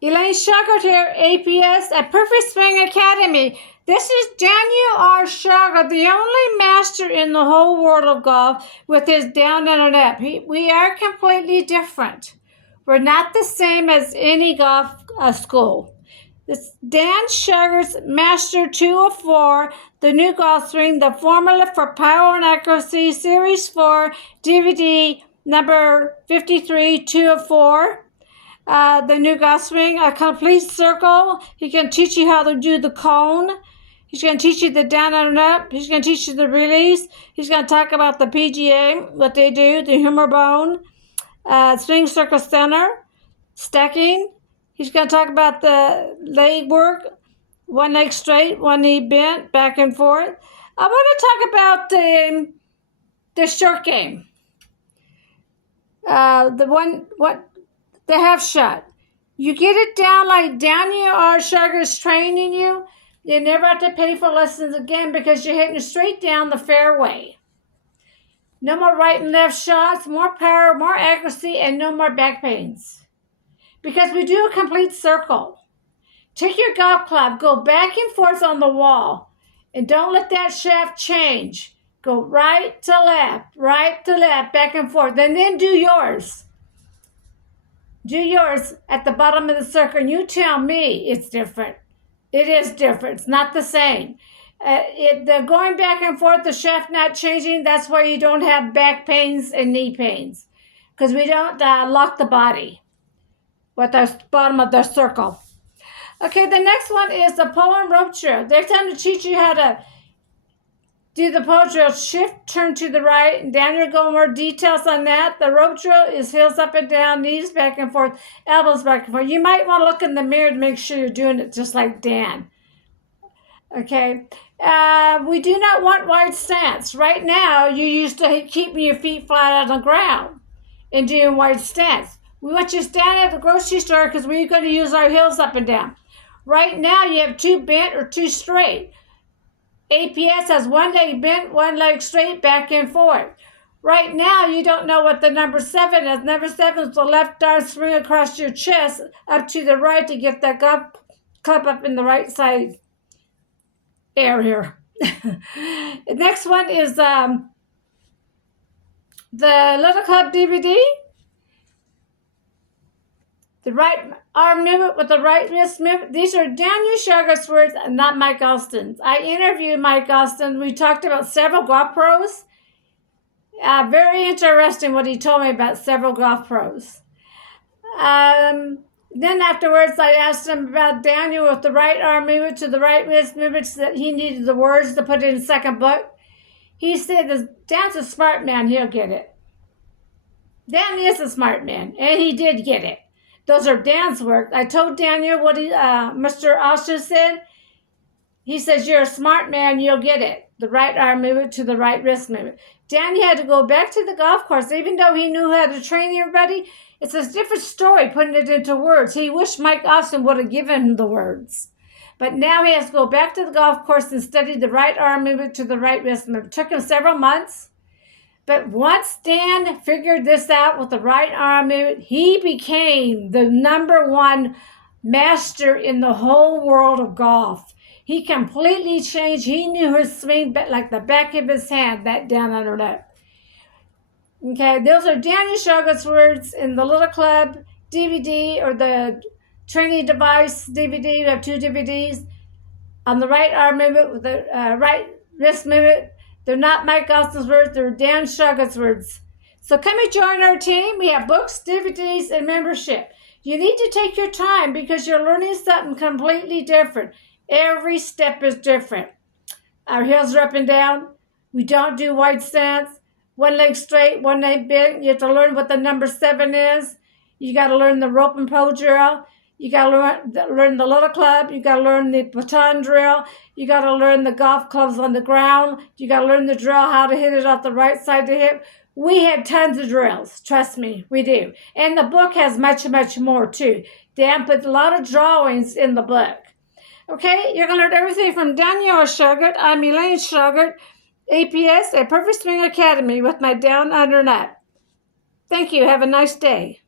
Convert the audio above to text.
Elaine Shauger here, APS at Perfect Swing Academy. This is Daniel R. Shauger, the only master in the whole world of golf with his down and an up. We are completely different. We're not the same as any golf school. This Dan Shauger's Master 204, the new golf swing, the formula for power and accuracy, Series 4, DVD number 53, 204. The new golf swing, a complete circle. He can teach you how to do the cone. He's going to teach you the down and up. He's going to teach you the release. He's going to talk about the PGA, what they do, the humor bone, swing circle center, stacking. He's going to talk about the leg work, one leg straight, one knee bent, back and forth. I want to talk about the short game. The half shot. You get it down like Daniel R. Shauger's training you. You never have to pay for lessons again because you're hitting straight down the fairway. No more right and left shots, more power, more accuracy, and no more back pains. Because we do a complete circle. Take your golf club, go back and forth on the wall, and don't let that shaft change. Go right to left, back and forth, and then do yours. Do yours at the bottom of the circle, and you tell me it's different. It is different. It's not the same. The going back and forth, the shaft not changing, that's why you don't have back pains and knee pains, because we don't lock the body with the bottom of the circle. Okay, the next one is the pole and rope drill. They're trying to teach you how to do the pole drill, shift, turn to the right, and down you'll go more details on that. The rope drill is heels up and down, knees back and forth, elbows back and forth. You might want to look in the mirror to make sure you're doing it just like Dan. Okay. We do not want wide stance. Right now, you're used to keeping your feet flat on the ground and doing wide stance. We want you to stand at the grocery store because we're going to use our heels up and down. Right now, you have two bent or two straight. APS has one leg bent, one leg straight, back and forth. Right now, you don't know what the number 7 is. Number 7 is the left arm swing across your chest up to the right to get that golf club up in the right side area. The next one is the Little Club DVD. The right arm movement with the right wrist movement. These are Daniel Shauger's words, not Mike Austin's. I interviewed Mike Austin. We talked about several golf pros. Very interesting what he told me about several golf pros. Then afterwards, I asked him about Daniel with the right arm movement to the right wrist movement, so that he needed the words to put in the second book. He said, Dan's a smart man. He'll get it. Dan is a smart man, and he did get it. Those are Dan's work. I told Daniel what Mr. Austin said. He says, you're a smart man, you'll get it. The right arm movement to the right wrist movement. Daniel had to go back to the golf course. Even though he knew how to train everybody, it's a different story putting it into words. He wished Mike Austin would have given him the words. But now he has to go back to the golf course and study the right arm movement to the right wrist movement. It took him several months. But once Dan figured this out with the right arm movement, he became the #1 master in the whole world of golf. He completely changed. He knew his swing like the back of his hand, that down under that. Okay, those are Daniel Shauger's words in the Little Club DVD or the training device DVD. We have 2 DVDs. On the right arm movement with the right wrist movement. They're not Mike Austin's words, they're Dan Shauger's words. So come and join our team. We have books, DVDs, and membership. You need to take your time because you're learning something completely different. Every step is different. Our heels are up and down. We don't do wide stance. One leg straight, one leg bent. You have to learn what the number 7 is. You got to learn the rope and pole drill. You got to learn the Little Club. You got to learn the baton drill. You got to learn the golf clubs on the ground. You got to learn the drill, how to hit it off the right side to hip. We have tons of drills. Trust me, we do. And the book has much, much more too. Dan put a lot of drawings in the book. Okay, you're going to learn everything from Daniel Shauger. I'm Elaine Shauger, APS at Perfect Swing Academy with my down under nut. Thank you. Have a nice day.